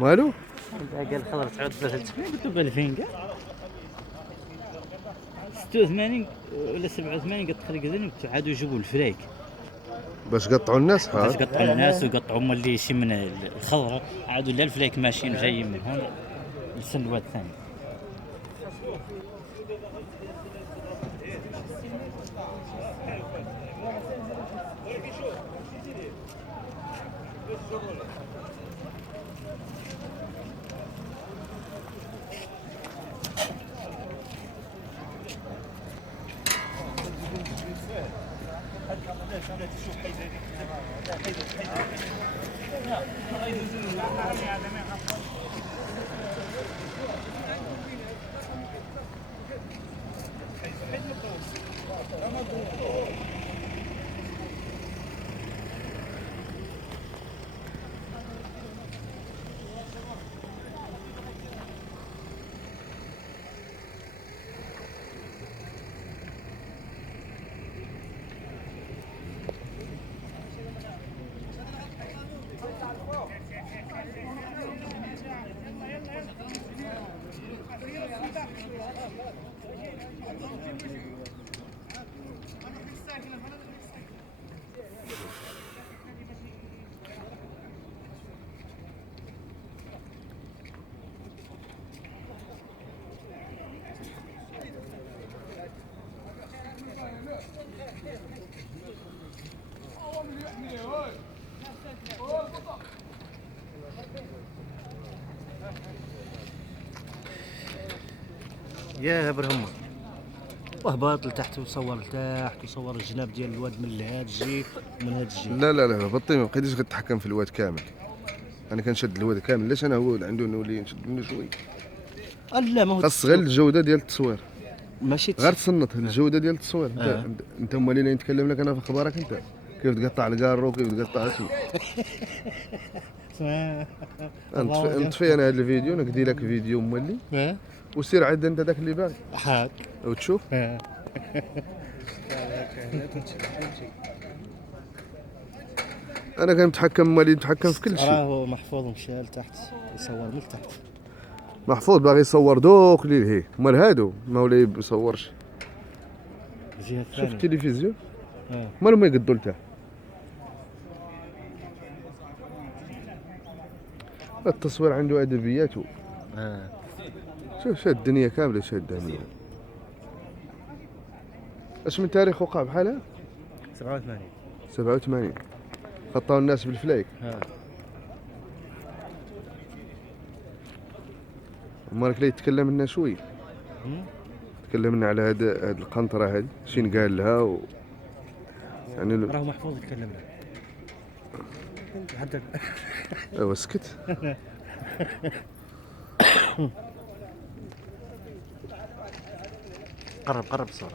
مالو. قال خضر تعود 83 قلت له ب 2000 كاع 86 ولا 87 قلت خلي قالوا عادوا يجيبوا الفرايك باش قطعوا الناس باش حار. قطعوا الناس وقطعوا هما اللي شي من الخضره عادوا لا الفرايك ماشيين جايين من هون للسندوات الثاني. يا برهم وهبط لتحت وصور لتحت وصور الجناب ديال الواد من هاد الجهه ومن هاد الجهه. لا لا لا بطي ما بقيتيش غتحكم في الواد كامل. انا كنشد الواد كامل. لاش انا هو عنده نولي نشد منه شويه. لا ما هو خاص غير الجوده ديال التصوير. ماشي غير تصنت الجوده ديال التصوير. انت هما اللي نتكلم لك انا في اخبارك انت كيف تقطع الكارو كيف تقطع شنو. نطفي انا هذا الفيديو نقدي لك فيديو مولي وسير عد انت داك اللي باغي حاك وتشوف. انا كنتحكم مالي نتحكم في كل شيء. راهو محفوظ مشى لتحت يصور من تحت. محفوظ باغي يصور دوك اللي هي مال هادو ما ولا يصورش. الجهه شوف الثانيه التلفزيون مالو ما يقدوا لتحت. التصوير عنده ادبياته. شوف شاد الدنيا كامله شادها منه. اش من تاريخ وقع بحالها؟ 87 87 خطاو الناس بالفلايك. مالك لا يتكلم لنا شوي. تكلم لنا على هاد القنطره هادي شين قال لها يعني راه محفوظ يتكلم لنا حتى ايوا اسكت. قرب الصورة.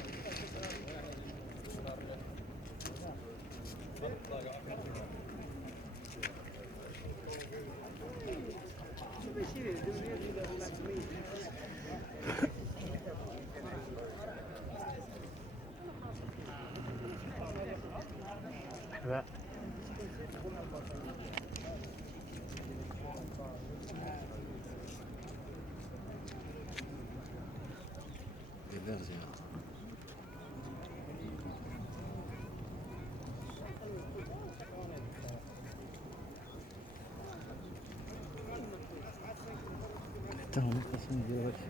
تهم القسم ديال هادشي.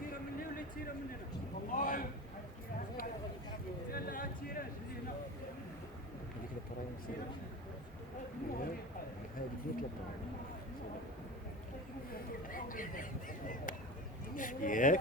تيره من هنا ولا تيره من هنا والله لا تيراج اللي هنا هذيك الطراوه هذيك ياك.